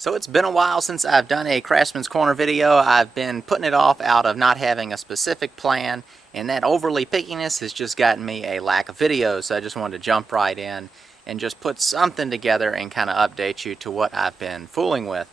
So it's been a while since I've done a Craftsman's Corner video. I've been putting it off out of not having a specific plan, and that overly pickiness has just gotten me a lack of videos. So I just wanted to jump right in and just put something together and kind of update you to what I've been fooling with.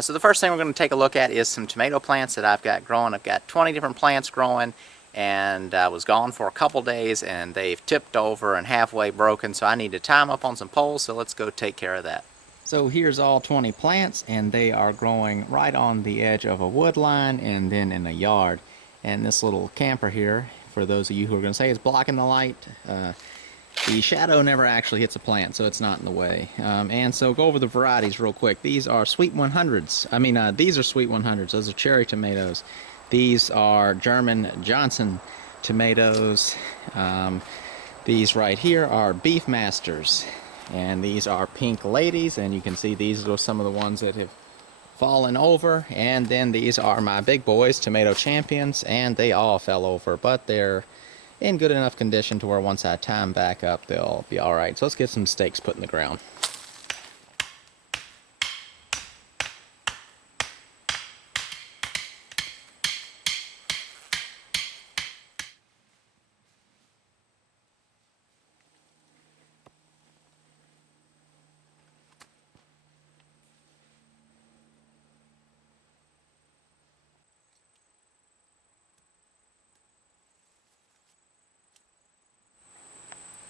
So the first thing we're going to take a look at is some tomato plants that I've got growing. I've got 20 different plants growing, and I was gone for a couple days and they've tipped over and halfway broken, so I need to tie them up on some poles. So let's go take care of that. So here's all 20 plants, and they are growing right on the edge of a wood line and then in a yard. And this little camper here, for those of you who are going to say it's blocking the light, the shadow never actually hits a plant, so it's not in the way. And so go over the varieties real quick. These are Sweet 100s. These are Sweet 100s. Those are cherry tomatoes. These are German Johnson tomatoes. These right here are Beef Masters. And these are Pink Ladies, and you can see these are some of the ones that have fallen over. And then these are my big boys, Tomato Champions, and they all fell over, but they're in good enough condition to where once I tie them back up, they'll be alright. So let's get some stakes put in the ground.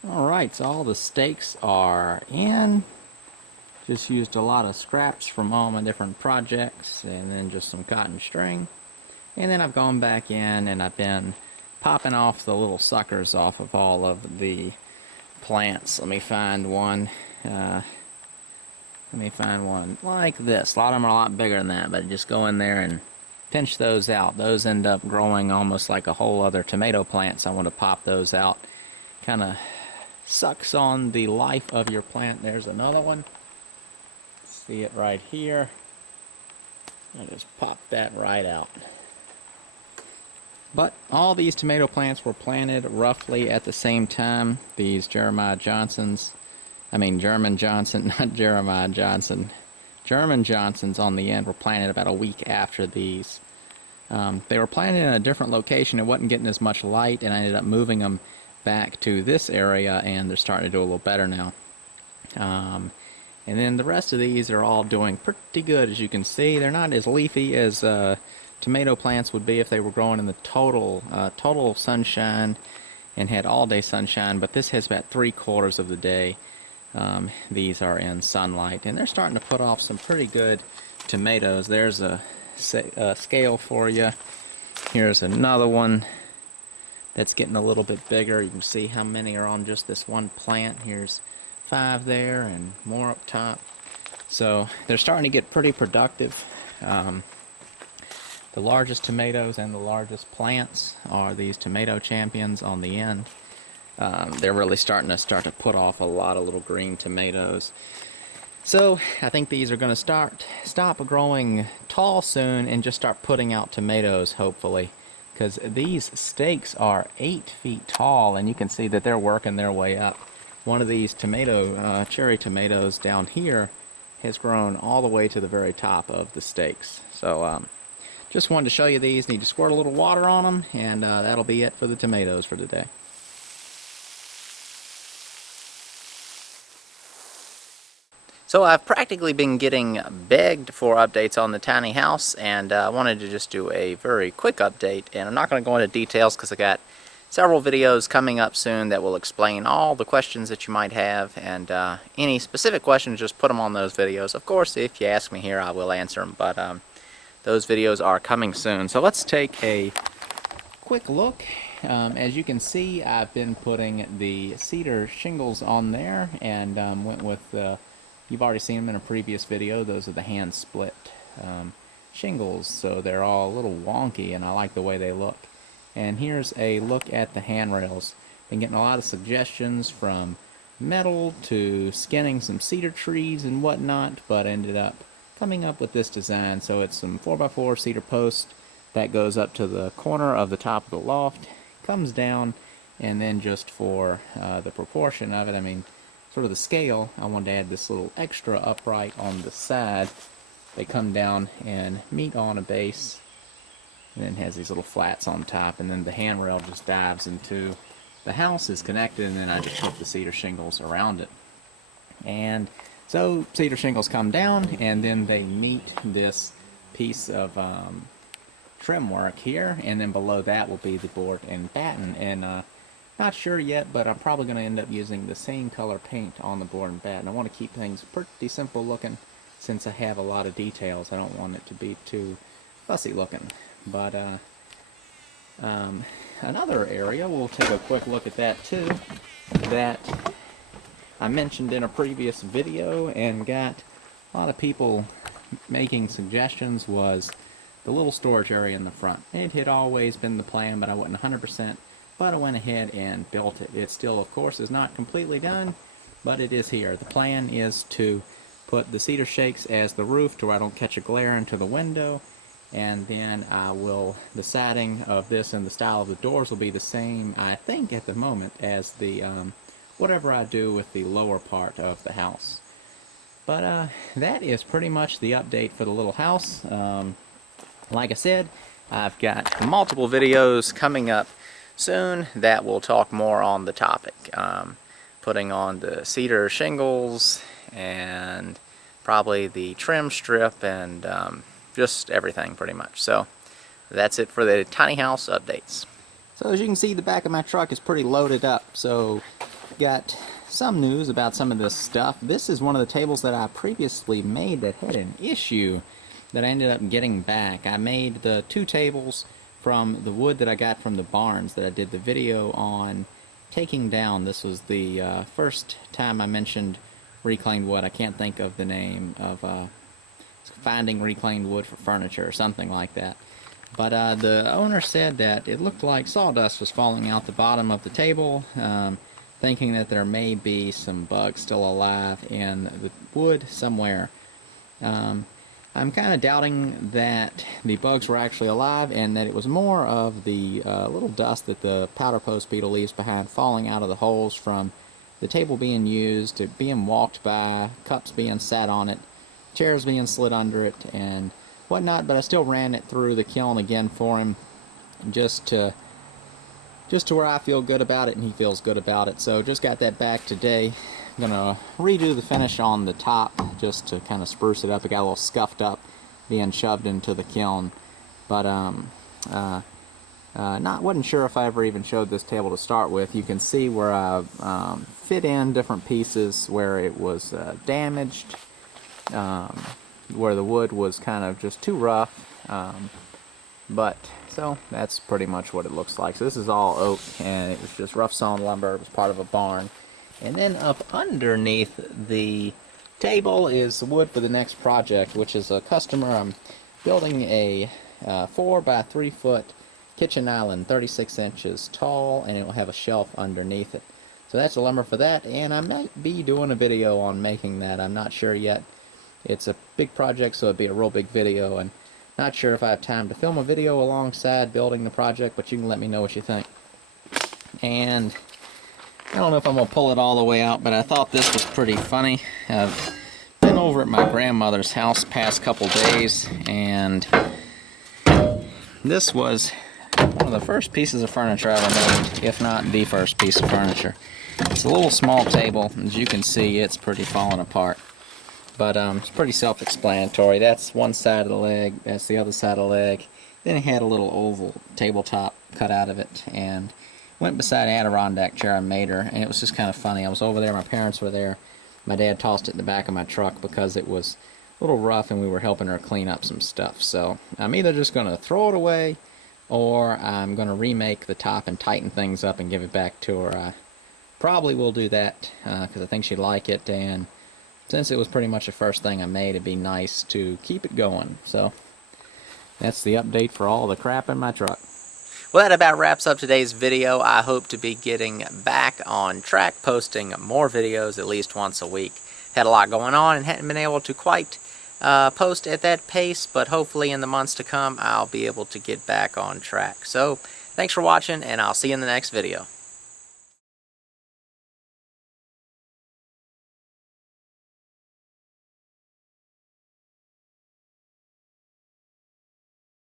Alright, so all the stakes are in. Just used a lot of scraps from all my different projects, and then just some cotton string. And then I've gone back in and I've been popping off the little suckers off of all of the plants. Let me find one. Like this. A lot of them are a lot bigger than that, but just go in there and pinch those out. Those end up growing almost like a whole other tomato plant, so I want to pop those out. Kind of sucks on the life of your plant. There's another one. See it right here. I just pop that right out. But all these tomato plants were planted roughly at the same time. These German Johnson, not Jeremiah Johnson. German Johnsons on the end were planted about a week after these. They were planted in a different location. It wasn't getting as much light, and I ended up moving them back to this area, and they're starting to do a little better now. And then the rest of these are all doing pretty good, as you can see. They're not as leafy as tomato plants would be if they were growing in the total sunshine and had all-day sunshine, but this has about 3/4 of the day. These are in sunlight, and they're starting to put off some pretty good tomatoes. There's a scale for you. Here's another one that's getting a little bit bigger. You can see how many are on just this one plant. Here's 5 there and more up top. So they're starting to get pretty productive. The largest tomatoes and the largest plants are these Tomato Champions on the end. They're really starting to put off a lot of little green tomatoes. So I think these are going to stop growing tall soon and just start putting out tomatoes, hopefully. Because these stakes are 8 feet tall, and you can see that they're working their way up. One of these cherry tomatoes down here has grown all the way to the very top of the stakes. So just wanted to show you these. Need to squirt a little water on them, and that'll be it for the tomatoes for today. So I've practically been getting begged for updates on the tiny house, and I wanted to just do a very quick update. And I'm not going to go into details because I got several videos coming up soon that will explain all the questions that you might have, and any specific questions, just put them on those videos. Of course, if you ask me here, I will answer them, but those videos are coming soon. So let's take a quick look. As you can see, I've been putting the cedar shingles on there, and went with you've already seen them in a previous video. Those are the hand split shingles, so they're all a little wonky, and I like the way they look. And here's a look at the handrails. Been getting a lot of suggestions from metal to skinning some cedar trees and whatnot, but ended up coming up with this design. So it's some 4x4 cedar post that goes up to the corner of the top of the loft, comes down, and then just for the proportion of it, sort of the scale, I wanted to add this little extra upright on the side they come down and meet on a base, and then has these little flats on top, and then the handrail just dives into the house, is connected, and then I just put the cedar shingles around it. And so cedar shingles come down, and then they meet this piece of trim work here, and then below that will be the board and batten. And not sure yet, but I'm probably going to end up using the same color paint on the board and batten. I want to keep things pretty simple looking since I have a lot of details. I don't want it to be too fussy looking. But another area, we'll take a quick look at that too, that I mentioned in a previous video and got a lot of people making suggestions, was the little storage area in the front. It had always been the plan, but I wasn't 100%, but I went ahead and built it. It still, of course, is not completely done, but it is here. The plan is to put the cedar shakes as the roof to where I don't catch a glare into the window, and then the siding of this and the style of the doors will be the same, I think, at the moment, as the whatever I do with the lower part of the house. But that is pretty much the update for the little house. Like I said, I've got multiple videos coming up soon that will talk more on the topic. Putting on the cedar shingles and probably the trim strip and just everything pretty much. So that's it for the tiny house updates. So as you can see, the back of my truck is pretty loaded up. So got some news about some of this stuff. This is one of the tables that I previously made that had an issue that I ended up getting back. I made the two tables from the wood that I got from the barns that I did the video on taking down. This was the first time I mentioned reclaimed wood. I can't think of the name of finding reclaimed wood for furniture or something like that. But the owner said that it looked like sawdust was falling out the bottom of the table, thinking that there may be some bugs still alive in the wood somewhere. I'm kind of doubting that the bugs were actually alive and that it was more of the little dust that the powder post beetle leaves behind falling out of the holes from the table being used, it being walked by, cups being sat on it, chairs being slid under it, and whatnot. But I still ran it through the kiln again for him, just to where I feel good about it and he feels good about it. So just got that back today. I'm gonna redo the finish on the top just to kind of spruce it up. It got a little scuffed up being shoved into the kiln, but wasn't sure if I ever even showed this table to start with. You can see where I fit in different pieces where it was damaged, where the wood was kind of just too rough. So that's pretty much what it looks like. So this is all oak, and it was just rough sawn lumber. It was part of a barn. And then up underneath the table is the wood for the next project, which is a customer. I'm building a 4 by 3 foot kitchen island, 36 inches tall, and it will have a shelf underneath it. So that's the lumber for that, and I might be doing a video on making that. I'm not sure yet. It's a big project, so it'd be a real big video, and not sure if I have time to film a video alongside building the project, but you can let me know what you think. And I don't know if I'm going to pull it all the way out, but I thought this was pretty funny. I've been over at my grandmother's house past couple days, and this was one of the first pieces of furniture I ever made, if not the first piece of furniture. It's a little small table. As you can see, it's pretty falling apart. But it's pretty self-explanatory. That's one side of the leg, that's the other side of the leg. Then it had a little oval tabletop cut out of it, and went beside an Adirondack chair I made her, and it was just kind of funny. I was over there, my parents were there. My dad tossed it in the back of my truck because it was a little rough and we were helping her clean up some stuff. So I'm either just going to throw it away, or I'm going to remake the top and tighten things up and give it back to her. I probably will do that because I think she'd like it, and since it was pretty much the first thing I made, it'd be nice to keep it going. So that's the update for all the crap in my truck. Well, that about wraps up today's video. I hope to be getting back on track, posting more videos at least once a week. Had a lot going on and hadn't been able to quite post at that pace, but hopefully in the months to come I'll be able to get back on track. So thanks for watching, and I'll see you in the next video.